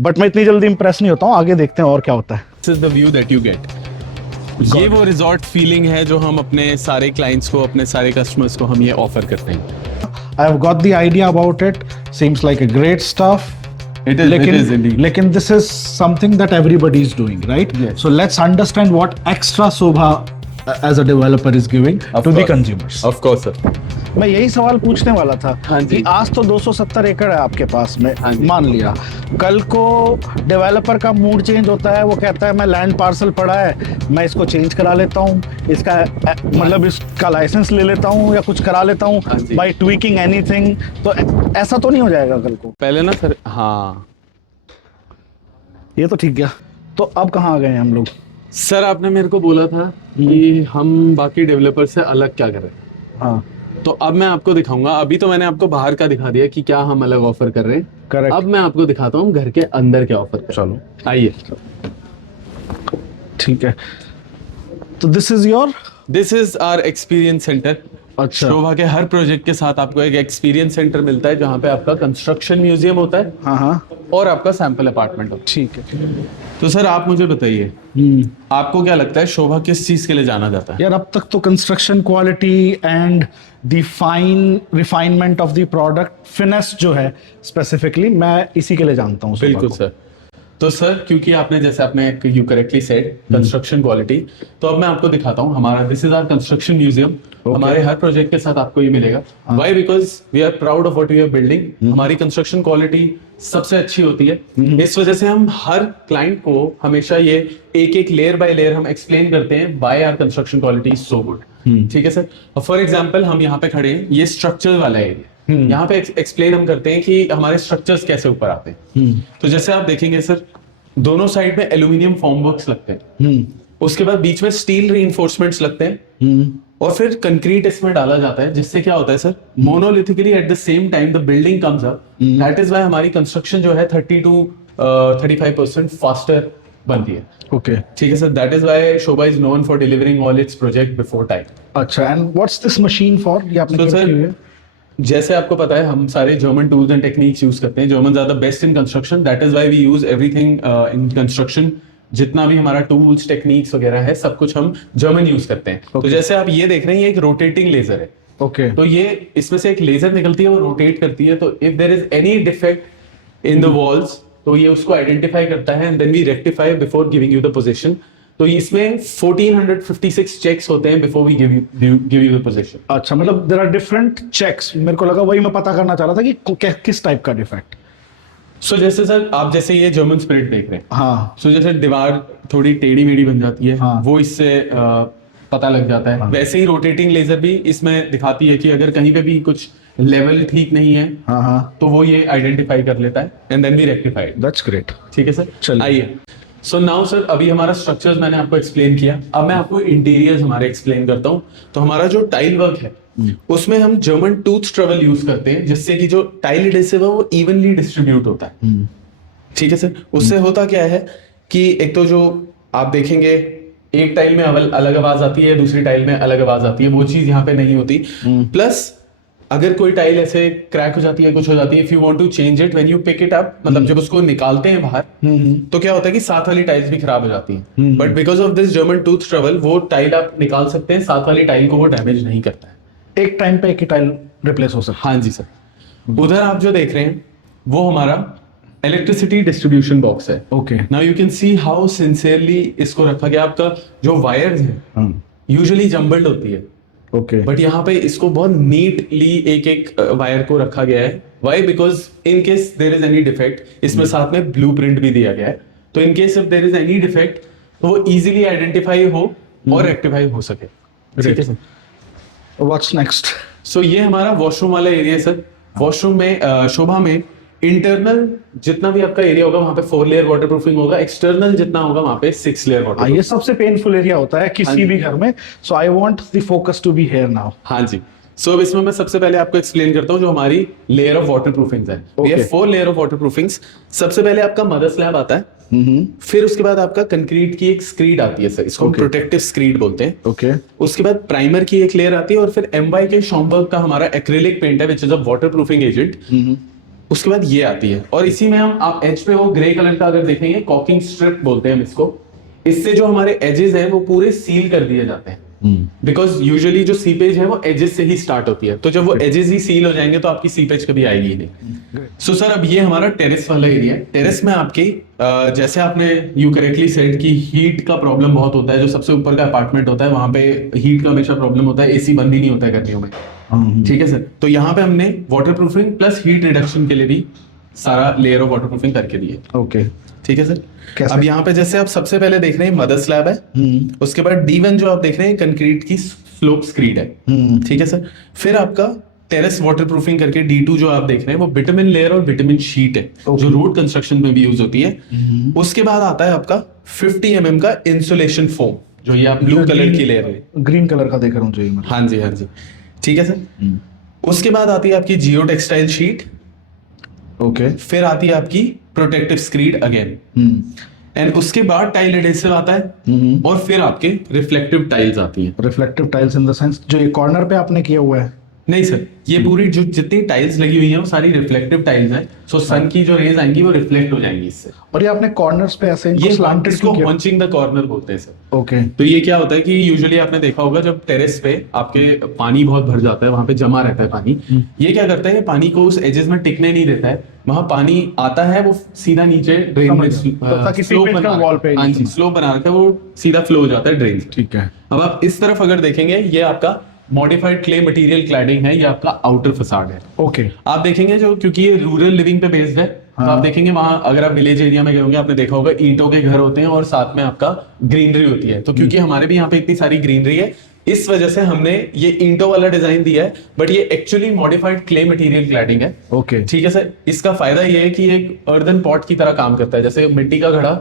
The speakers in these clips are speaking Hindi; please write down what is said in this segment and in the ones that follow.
बट मैं इतनी जल्दी इंप्रेस नहीं होता हूँ, आगे देखते हैं और क्या होता है। This is the view that you get. ये वो रिजॉर्ट फीलिंग है जो हम अपने सारे क्लाइंट्स को, अपने सारे कस्टमर्स को हम ये ऑफर करते हैं। I have got the idea about it. Seems like a great stuff. It is indeed. लेकिन this is something that everybody is doing, right? Yes. So let's understand what extra Sobha as a developer is giving to the consumers. Of course, sir. मैं यही सवाल पूछने वाला था हाँ जी। कि आज तो 270 एकड़ है आपके पास में, हाँ जी। मान लिया कल को डेवलपर का मूड चेंज होता है, वो कहता है मैं लैंड पार्सल पड़ा है, मैं इसको चेंज करा लेता हूँ, इसका मतलब इसका लाइसेंस ले लेता हूँ या कुछ करा लेता हूँ हाँ जी। बाय ट्वीकिंग एनीथिंग, तो ऐसा तो नहीं हो जाएगा कल को? पहले ना सर, हाँ ये तो ठीक गया। तो अब कहाँ आ गए हैं हम लोग? सर, आपने मेरे को बोला था कि हम बाकी डेवलपर से अलग क्या करें। हाँ तो अब मैं आपको दिखाऊंगा। अभी तो मैंने आपको बाहर का दिखा दिया कि क्या हम अलग ऑफर कर रहे हैं। करेक्ट। अब मैं आपको दिखाता हूँ घर के अंदर क्या ऑफर कर। चलो आइए। ठीक है, तो this is your, this is our experience centre. अच्छा शोभा के हर प्रोजेक्ट के साथ आपको एक एक्सपीरियंस सेंटर मिलता है, जहाँ पे आपका कंस्ट्रक्शन म्यूजियम होता है हाँ हाँ और आपका सैंपल अपार्टमेंट होता ठीक है। है। तो सर, आप मुझे बताइए, आपको क्या लगता है शोभा किस चीज के लिए जाना जाता है? यार अब तक तो construction quality and the fine refinement of the product, finesse जो है स्पेसिफिकली, मैं इसी के लिए जानता हूँ। बिल्कुल सर। तो सर, क्योंकि आपने जैसे आपने you correctly said construction quality, तो अब मैं आपको दिखाता हूँ हमारा, this is our construction museum. हमारे हर प्रोजेक्ट के साथ आपको ये मिलेगा। Why? Because we are proud of what we are building. हमारी कंस्ट्रक्शन क्वालिटी सबसे अच्छी होती है। इस वजह से हम हर क्लाइंट को हमेशा ये एक एक लेयर बाय लेयर हम एक्सप्लेन करते हैं why our construction quality is so good. ठीक है सर। फॉर एग्जाम्पल, हम यहाँ पे खड़े हैं, ये स्ट्रक्चर वाला एरिया, यहाँ पे एक्सप्लेन हम करते हैं कि हमारे स्ट्रक्चर्स कैसे ऊपर आते हैं। तो जैसे आप देखेंगे सर, दोनों साइड में एल्यूमिनियम फॉर्मवर्क्स लगते हैं, उसके बाद बीच में स्टील रीइंफोर्समेंट्स लगते हैं, और फिर कंक्रीट इसमें डाला जाता है, जिससे क्या होता है sir, monolithically at the same time the building comes up. That is why हमारी कंस्ट्रक्शन जो है 30 to 35% फास्टर बनती है। ओके ठीक है sir. That is why Sobha is known for delivering all its project before time. अच्छा, and what's this machine for? ये आपने So, क्या sir, रखी हुई है? जैसे आपको पता है, हम सारे German tools and techniques use करते हैं। German are the best in construction. That is why we use everything in construction. जितना भी हमारा टूल्स टेक्निक्स वगैरह है, सब कुछ हम जर्मन यूज करते हैं। तो जैसे आप ये देख रहे हैं, ये एक रोटेटिंग लेजर है। ओके तो ये इसमें से एक लेजर निकलती है, वो रोटेट करती है। तो if there is any defect in the walls, तो ये उसको आइडेंटिफाई करता है, and then we rectify before giving you the position. तो इसमें 1456 चेक्स होते हैं before we give you the position. अच्छा, मतलब देयर आर डिफरेंट चेक्स। मेरे को लगा, वही मैं पता करना चाह रहा था कि किस टाइप का डिफेक्ट। सो जैसे सर, आप जैसे ये जर्मन स्पिरिट देख रहे हैं। हाँ सो जैसे दीवार थोड़ी टेढ़ी मेढ़ी बन जाती है, हाँ। वो इससे पता लग जाता है। वैसे ही रोटेटिंग लेजर भी इसमें दिखाती है कि अगर कहीं पे भी कुछ लेवल ठीक नहीं है, हाँ हाँ, तो वो ये आइडेंटिफाई कर लेता है, and then we rectify it. That's great. ठीक है सर। चलिए। आइए। सो नाउ सर, अभी हमारा स्ट्रक्चर्स मैंने आपको एक्सप्लेन किया। अब मैं आपको इंटीरियर्स हमारे एक्सप्लेन करता हूँ। तो हमारा जो टाइल वर्क है, उसमें हम जर्मन टूथ ट्रवल यूज करते हैं, जिससे कि जो टाइल एडहेसिव है वो इवनली डिस्ट्रीब्यूट होता है। ठीक है सर। उससे होता क्या है कि एक तो जो आप देखेंगे, एक टाइल में अलग आवाज आती है, दूसरी टाइल में अलग आवाज आती है, वो चीज यहाँ पे नहीं होती। प्लस अगर कोई टाइल ऐसे क्रैक हो जाती है, कुछ हो जाती है, if you want to change it, when you pick it up, मतलब जब उसको निकालते हैं बाहर, तो क्या होता है कि साथ वाली टाइल्स भी खराब हो जाती हैं। But because of this German tooth trouble, वो टाइल आप निकाल सकते हैं, साथ वाली टाइल को वो डैमेज नहीं करता है। एक टाइम पे एक ही टाइल रिप्लेस हो सकता हाँ जी सर। उधर आप जो देख रहे हैं, वो हमारा इलेक्ट्रिसिटी डिस्ट्रीब्यूशन बॉक्स है। Okay now you can see how sincerely इसको रखा गया। आपका जो वायर्स है यूजुअली जम्बल्ड होती है, ओके बट यहाँ पे इसको बहुत नीटली एक एक वायर को रखा गया है। Why? Because in case there is any defect, इसमें साथ में ब्लूप्रिंट भी दिया गया है। तो in case if there is any defect, तो वो इजीली आइडेंटिफाई हो और रेक्टिफाई हो सके। ठीक है सर। What's next? सो ये हमारा वॉशरूम वाला एरिया है सर। वॉशरूम में शोभा में इंटरनल जितना भी आपका एरिया होगा, वहां पे 4 लेयर वाटरप्रूफिंग होगा। एक्सटर्नल जितना होगा, वहां पे 6 लेयर वाटर। ये सबसे पेनफुल एरिया होता है किसी भी घर में। So I want the focus to be here now. हाँ जी। सो अब इसमें मैं सबसे पहले आपको एक्सप्लेन करता हूँ जो हमारी लेयर ऑफ वाटरप्रूफिंग्स है। We have 4 layer of waterproofings. सबसे पहले आपका मदर स्लैब आता है, फिर उसके बाद आपका कंक्रीट की एक स्क्रीड आती है सर, इसको हम प्रोटेक्टिव स्क्रीड बोलते हैं। ओके उसके बाद प्राइमर की एक लेयर आती है, और फिर MY के शॉम्बर्ग का हमारा एक्रिलिक पेंट है, which is a waterproofing agent. उसके बाद ये आती है और इसी में हम आप एज पे वो ग्रे कलर का अगर देखेंगे कॉकिंग स्ट्रिप बोलते हैं हम इसको। इससे जो हमारे एजेस हैं वो पूरे सील कर दिए जाते हैं बिकॉज यूजुअली जो सीपेज है वो एजेस से ही स्टार्ट होती है, तो जब वो एजेस ही सील हो जाएंगे तो आपकी सीपेज कभी आएगी ही नहीं। सो सर अब ये हमारा टेरेस वाला एरिया है। टेरेस में आपकी जैसे आपने यू करेक्टली सेड कि हीट का प्रॉब्लम बहुत होता है, जो सबसे ऊपर का अपार्टमेंट होता है वहां पे हीट का हमेशा प्रॉब्लम होता है, एसी बंद ही नहीं होता है गर्मियों में। ठीक है सर, तो यहाँ पे हमने water proofing plus heat reduction के लिए भी सारा लेयर ऑफ वाटर प्रूफिंग करके दिए। ओके, ठीक है सर। कैसे? अब यहाँ पे जैसे आप सबसे पहले देख रहे हैं मदर स्लैब है, उसके बाद D1 जो आप देख रहे हैं कंक्रीट की स्लोप स्क्रीड है। ठीक है सर। फिर आपका टेरेस वाटर प्रूफिंग करके D2 जो आप देख रहे हैं वो बिटुमिन लेयर और बिटुमिन शीट है, जो रोड कंस्ट्रक्शन में भी यूज होती है। उसके बाद आता है आपका 50 mm का इंसुलेशन फोम, जो ये आप ब्लू कलर की लेयर है, ग्रीन कलर का देख रहा हूँ जो ये मैं। हाँ जी हाँ जी, ठीक है सर। उसके बाद आती है आपकी जियो टेक्सटाइल शीट। ओके, फिर आती है आपकी प्रोटेक्टिव स्क्रीड अगेन, एंड उसके बाद टाइल एडेसिव आता है, और फिर आपके रिफ्लेक्टिव टाइल्स आती हैं। Reflective tiles in the sense जो ये कॉर्नर पे आपने किया हुआ है? नहीं सर, ये पूरी जो जितनी टाइल्स लगी हुई हैं वो सारी रिफ्लेक्टिव टाइल्स हैं, सो सन की जो रेज आएंगी वो रिफ्लेक्ट हो जाएंगी इससे। और ये आपने कॉर्नर्स पे ऐसे ये स्लांटेड इसको किया? हंचिंग द कॉर्नर बोलते हैं सर। ओके, तो ये क्या होता है कि यूजुअली आपने देखा होगा जब टेरेस पे आपके पानी बहुत भर जाता है, वहां पे जमा रहता है पानी, ये क्या करता है, ये पानी को उस एजेस में टिकने नहीं देता है, वहां पानी आता है वो सीधा नीचे ड्रेन में ताकि स्लोप सीपेज का बना वॉल पे हाँ जी स्लोप बना रखा है, वो सीधा फ्लो हो जाता है ड्रेन। ठीक है। अब आप इस तरफ अगर देखेंगे ये आपका मॉडिफाइड क्ले मटेरियल क्लैडिंग है, ये आपका आउटर फसाड है। ओके, आप देखेंगे जो क्योंकि ये रूरल लिविंग पे बेस्ड है, तो आप देखेंगे वहां अगर आप विलेज एरिया में गए होंगे आपने देखा होगा ईंटों के घर होते हैं और साथ में आपका ग्रीनरी होती है। तो क्योंकि हमारे भी यहाँ पे इतनी सारी ग्रीनरी है, इस वजह से हमने ये ईंटों वाला डिजाइन दिया है, बट ये actually modified clay material cladding है। ओके, ठीक है सर। इसका फायदा ये है कि एक अर्दन पॉट की तरह काम करता है, जैसे मिट्टी का घड़ा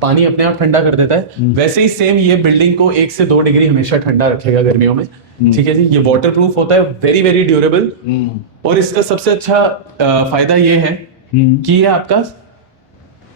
पानी अपने आप ठंडा कर देता है, वैसे ही सेम ये बिल्डिंग को 1 से 2 डिग्री हमेशा ठंडा रखेगा गर्मियों में। ठीक है जी, ये वाटर प्रूफ होता है, वेरी वेरी ड्यूरेबल, और इसका सबसे अच्छा फायदा ये है कि ये आपका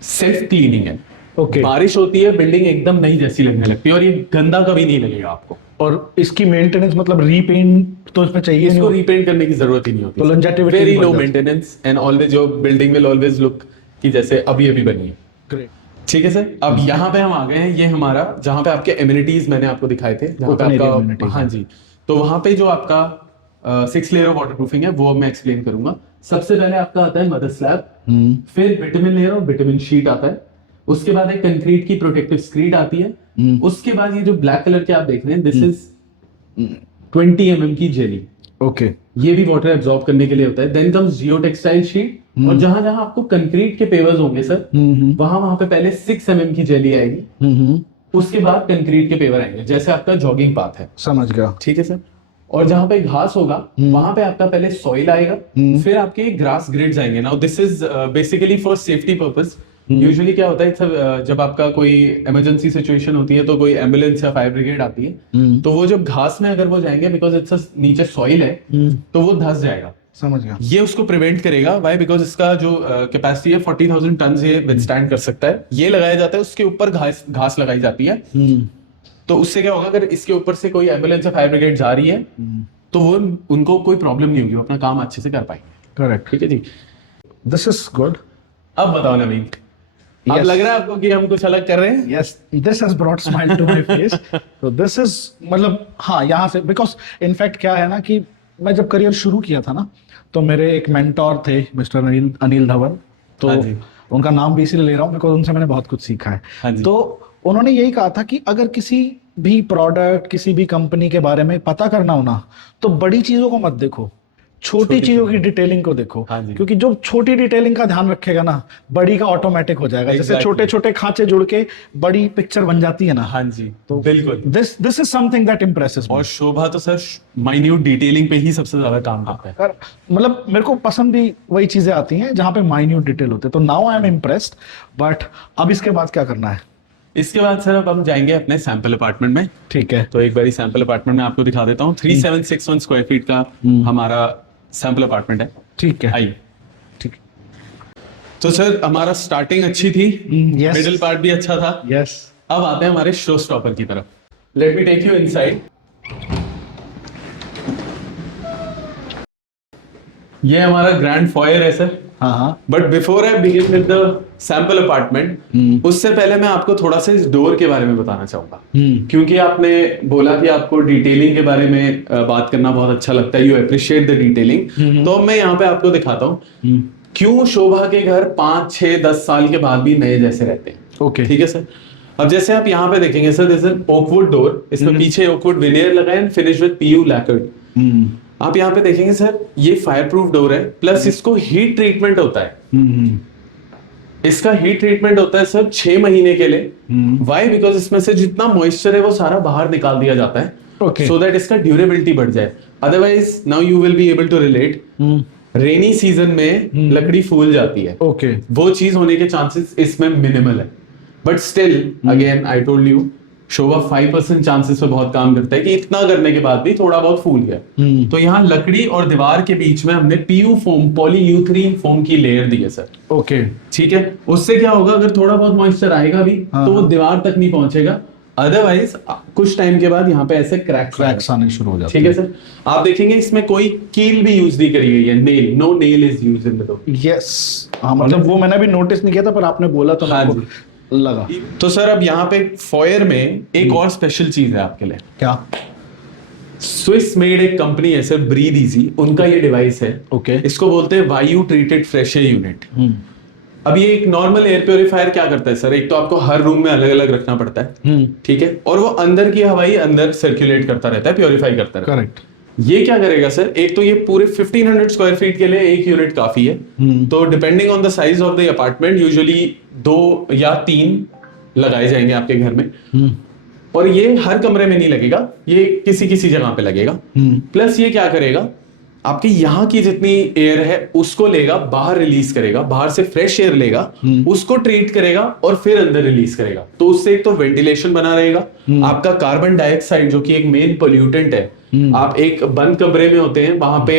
सेल्फ क्लीनिंग है। ओके, बारिश होती है बिल्डिंग एकदम नई जैसी लगने लगती है, और ये गंदा कभी नहीं लगेगा आपको। और इसकी मेंटेनेंस मतलब रीपेंट तो इसमें चाहिए इसको नहीं? रीपेंट करने की जरूरत ही नहीं होती, तो longevity वेरी भी बढ़ लो जाती है। मेंटेनेंस एंड ऑलवेज जो बिल्डिंग विल ऑलवेज लुक कि जैसे अभी अभी बनी है। ग्रेट। ठीक है सर। अब यहाँ पे हम आ गए हैं, ये हमारा जहाँ पे आपके एमिनिटीज मैंने आपको दिखाए थे, जहाँ पे Open area आपका amenities। हाँ जी, तो वहां पे जो आपका 6 लेयर ऑफ वाटर प्रूफिंग है वो मैं एक्सप्लेन करूंगा। सबसे पहले आपका आता है मदर स्लैब, फिर बिटुमिन लेयर और बिटुमिन शीट आता है, उसके बाद एक कंक्रीट की प्रोटेक्टिव स्क्रीड आती है, उसके बाद ये जो ब्लैक कलर के आप देख रहे हैं दिस इज 20 mm की जेली। ओके, ये भी वाटर एब्जॉर्ब करने के लिए होता है। देन कम्स जियो टेक्सटाइल शीट, और जहां जहां आपको कंक्रीट के पेवर्स होंगे सर, वहां पे पहले 6 mm की जेली आएगी, उसके बाद कंक्रीट के पेवर आएंगे, जैसे आपका जॉगिंग पाथ है। समझ गया। ठीक है सर। और जहां पे घास होगा वहां पे आपका पहले सॉइल आएगा, फिर आपके ग्रास ग्रिड्स आएंगे। Now this is basically for safety purpose. Usually क्या होता है जब आपका कोई इमरजेंसी सिचुएशन होती है तो कोई एम्बुलेंस या फायर ब्रिगेड आती है, तो वो जब घास में अगर वो जाएंगे, बिकॉज इट्स नीचे सॉइल है, तो वो धंस जाएगा। समझ गया। ये उसको प्रिवेंट करेगा। व्हाई? बिकॉज इसका जो कैपेसिटी है 40,000 टन ये विथस्टैंड कर सकता है। ये लगाया जाता है, उसके ऊपर घास लगाई जाती है, तो उससे क्या होगा, अगर इसके ऊपर से कोई एम्बुलेंस या फायर ब्रिगेड जा रही है तो वो उनको कोई प्रॉब्लम नहीं होगी, वो अपना काम अच्छे से कर पाएंगे। करेक्ट। ठीक है जी। This is good. अब बताओ नवीन, अब Yes. लग रहा है आपको कि हम कुछ अलग कर रहे हैं? Yes, this has brought smile to my face. So this is मतलब हाँ, यहाँ से बिकॉज इनफैक्ट क्या है ना कि मैं जब करियर शुरू किया था ना, तो मेरे एक मेंटोर थे मिस्टर अनिल धवन, तो हाँ जी। उनका नाम भी इसीलिए ले रहा हूँ बिकॉज उनसे मैंने बहुत कुछ सीखा है। हाँ जी। तो उन्होंने यही कहा था कि अगर किसी भी प्रोडक्ट, किसी भी कंपनी के बारे में पता करना हो ना, तो बड़ी चीजों को मत देखो, छोटी चीजों की डिटेलिंग को देखो। हाँ जी। क्योंकि जो छोटी डिटेलिंग का ध्यान रखेगा ना, बड़ी का ऑटोमेटिक हो जाएगा। जैसे Exactly. छोटे छोटे खांचे जुड़ के बड़ी पिक्चर बन जाती है ना। हाँ जी, तो बिल्कुल। This is something that impresses me. और शोभा तो सर माइन्यूट डिटेलिंग पे ही सबसे ज्यादा काम करता है। कर मतलब मेरे को पसंद भी वही चीजें आती हैं जहां पे माइन्यूट डिटेल होते हैं। तो now I am impressed, but अब इसके बाद क्या करना है? इसके बाद सर अब हम जाएंगे अपने सैंपल अपार्टमेंट में। ठीक है। तो एक बारी सैंपल अपार्टमेंट में आपको दिखा देता हूँ। 3761 स्क्वायर फीट का हमारा सैंपल अपार्टमेंट है। ठीक है। आइए। ठीक। तो सर हमारा स्टार्टिंग अच्छी थी, yes. मिडिल पार्ट भी अच्छा था। यस। अब आते हैं हमारे शो स्टॉपर की तरफ। Let me take you inside. ये हमारा ग्रैंड फॉयर है सर। हाँ हाँ but before I begin with the sample apartment, उससे पहले मैं आपको थोड़ा सा इस डोर के बारे में बताना चाहूंगा, क्योंकि आपने बोला कि आपको डिटेलिंग के बारे में बात करना बहुत अच्छा लगता है, यू अप्रिशिएट द डिटेलिंग। तो मैं यहाँ पे आपको दिखाता हूँ क्यों शोभा के घर 5, 6, 10 साल के बाद भी नए जैसे रहते हैं। ओके ठीक है सर। अब जैसे आप यहाँ पे देखेंगे sir, this is oakwood door, इसमें पीछे ओकवुड विनियर लगा है एंड फिनिश विद पीयू लैकर्ड। आप यहाँ पे देखेंगे सर, ये फायर प्रूफ डोर है, प्लस इसको हीट ट्रीटमेंट होता है। इसका हीट ट्रीटमेंट होता है सर 6 महीने के लिए। वाई? बिकॉज इसमें से जितना मॉइस्चर है वो सारा बाहर निकाल दिया जाता है, Okay. सो दैट इसका ड्यूरेबिलिटी बढ़ जाए। Otherwise now you will be able to relate, rainy season में लकड़ी फूल जाती है, ओके वो चीज होने के चांसेस इसमें मिनिमल है। But still again I told you, Shobha 5% chances पे बहुत काम करता है कि इतना करने के बाद भी थोड़ा बहुत फूल गया। तो यहाँ लकड़ी और दीवार के बीच में हमने पीयू फोम, पॉलीयूथरीन फोम की लेयर दी है सर। ओके ठीक है, उससे क्या होगा, अगर थोड़ा बहुत मॉइस्चर आएगा भी तो वो दीवार तक नहीं पहुंचेगा। अदरवाइज कुछ टाइम के बाद यहाँ पे ऐसे क्रैक्स आने शुरू हो जाते ठीक है सर। आप देखेंगे इसमें कोई कील भी यूज नहीं करी गई है, nail, no nail is used in the door. Yes हाँ, मतलब वो मैंने भी नोटिस नहीं किया था, पर आपने बोला तो हाँ मेरे को लगा। तो सर अब यहाँ पे फॉयर में एक और स्पेशल चीज है आपके लिए। क्या? स्विस मेड एक कंपनी है सर, ब्रीथ इजी, उनका ये डिवाइस है। ओके इसको बोलते हैं वायु ट्रीटेड फ्रेश एयर यूनिट। अब ये एक नॉर्मल एयर प्योरीफायर क्या करता है सर, एक तो आपको हर रूम में अलग अलग रखना पड़ता है, ठीक है, और वो अंदर की हवाई अंदर सर्कुलेट करता रहता है, प्योरीफाई करता रहता है। करेक्ट। ये क्या करेगा सर, एक तो ये पूरे 1500 स्क्वायर फीट के लिए एक यूनिट काफी है। तो depending on the size of the apartment usually 2 या 3 लगाए जाएंगे आपके घर में। और ये हर कमरे में नहीं लगेगा, ये किसी किसी जगह पे लगेगा। प्लस ये क्या करेगा, आपकी यहाँ की जितनी एयर है उसको लेगा, बाहर रिलीज करेगा, बाहर से फ्रेश एयर लेगा, उसको ट्रीट करेगा और फिर अंदर रिलीज करेगा। तो उससे एक तो वेंटिलेशन बना रहेगा, आपका कार्बन डाइऑक्साइड जो कि एक मेन पोल्यूटेंट है, आप एक बंद कमरे में होते हैं, वहां पे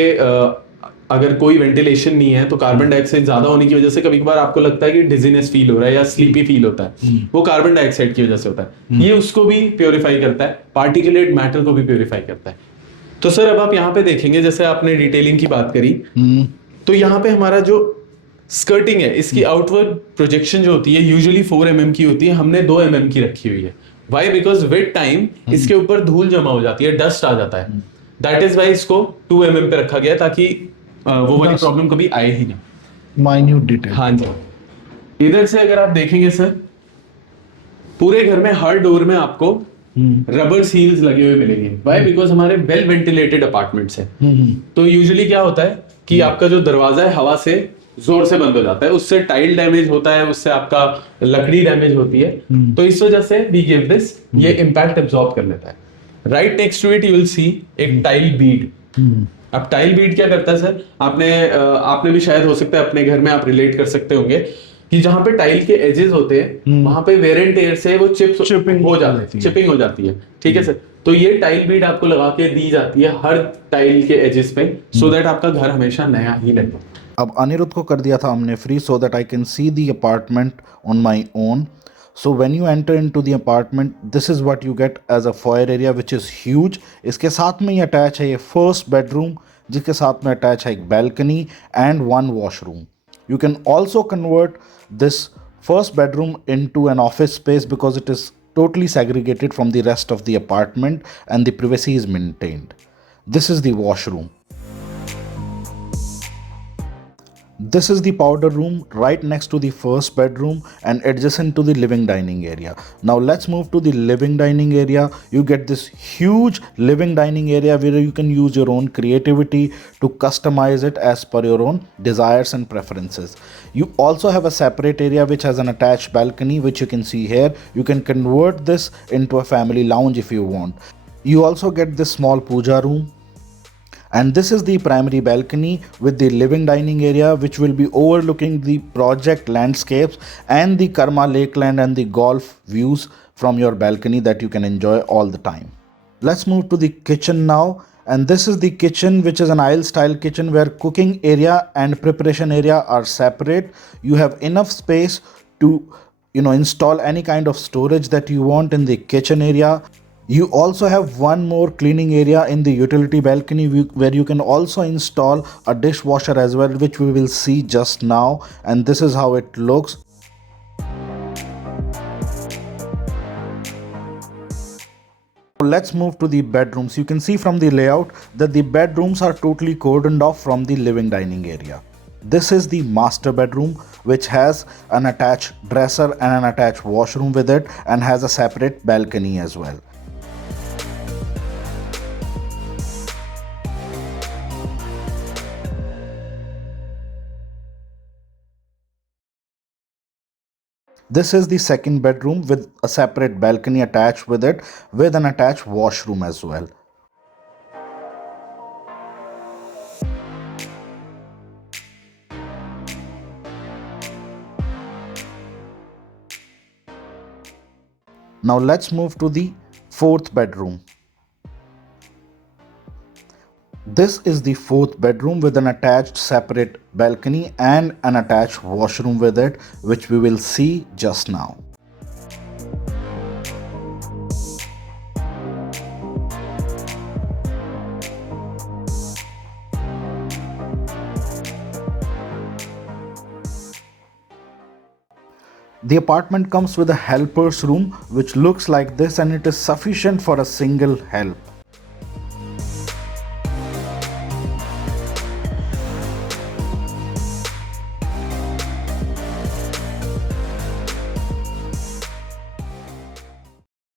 अगर कोई वेंटिलेशन नहीं है तो कार्बन डाइऑक्साइड ज्यादा होने की वजह से कभी कभार आपको लगता है कि डिजीनेस फील हो रहा है या स्लीपी फील होता है, वो कार्बन डाइऑक्साइड की वजह से होता है। ये उसको भी प्योरीफाई करता है, पार्टिकुलेट मैटर को भी प्योरीफाई करता है। तो सर अब आप यहाँ पे देखेंगे, जैसे आपने डिटेलिंग की बात करी, तो यहाँ पे हमारा जो स्कर्टिंग है, इसकी आउटवर्ड प्रोजेक्शन जो होती है यूजुअली 4 mm की होती है, हमने 2 mm की रखी हुई है। वाई? बिकॉज विद टाइम इसके ऊपर धूल जमा हो जाती है, डस्ट आ जाता है, दैट इज वाई इसको 2 mm पे रखा गया, ताकि वो वाली प्रॉब्लम कभी आए ही नहीं। Minute detail. हाँ जी। इधर से अगर आप देखेंगे सर, पूरे घर में हर डोर में आपको रबर सील्स लगे हुए मिलेंगे। वाई? बिकॉज हमारे वेल वेंटिलेटेड अपार्टमेंट्स है। तो यूजुअली क्या होता है कि आपका जो दरवाजा है हवा से जोर से बंद हो जाता है, उससे टाइल डैमेज होता है, उससे आपका लकड़ी डैमेज होती है। तो इस वजह से वी गिव दिस, ये इम्पैक्ट एब्जॉर्ब कर लेता है। Right next to it you will see एक टाइल बीड। अब टाइल बीड क्या करता है सर, आपने भी शायद हो सकता है अपने घर में आप रिलेट कर सकते होंगे कि जहां पे टाइल के एजेस होते हैं वहां पे वेयर एंड टेयर से वो चिपिंग हो जाती है। ठीक है सर। तो ये टाइल बीड आपको लगा के दी जाती है हर टाइल के एजेस पे, सो दैट आपका घर हमेशा नया ही लगे। अब अनिरुद्ध को कर दिया था हमने free, so that I can see the apartment on my own. So when you enter into the apartment, this is what you get as a foyer area which is huge. इसके साथ में ही अटैच है ये फर्स्ट बेडरूम, जिसके साथ में अटैच है एक balcony and 1 washroom. You can also convert this first bedroom into an office space because it is totally segregated from the rest of the apartment and the privacy is maintained. This is the washroom. This is the powder room right next to the first bedroom and adjacent to the living dining area. Now let's move to the living dining area. You get this huge living dining area where you can use your own creativity to customize it as per your own desires and preferences. You also have a separate area which has an attached balcony, which you can see here. You can convert this into a family lounge if you want. You also get this small puja room. And this is the primary balcony with the living dining area, which will be overlooking the project landscapes and the Karma Lakeland and the golf views from your balcony that you can enjoy all the time. Let's move to the kitchen now. And this is the kitchen, which is an aisle style kitchen where cooking area and preparation area are separate. You have enough space to install any kind of storage that you want in the kitchen area. You also have one more cleaning area in the utility balcony where you can also install a dishwasher as well, which we will see just now, and this is how it looks. Let's move to the bedrooms. You can see from the layout that the bedrooms are totally cordoned off from the living dining area. This is the master bedroom, which has an attached dresser and an attached washroom with it, and has a separate balcony as well. This is the second bedroom with a separate balcony attached with it, with an attached washroom as well. Now let's move to the fourth bedroom. This is the fourth bedroom with an attached separate balcony and an attached washroom with it, which we will see just now. The apartment comes with a helper's room which looks like this, and it is sufficient for a single help.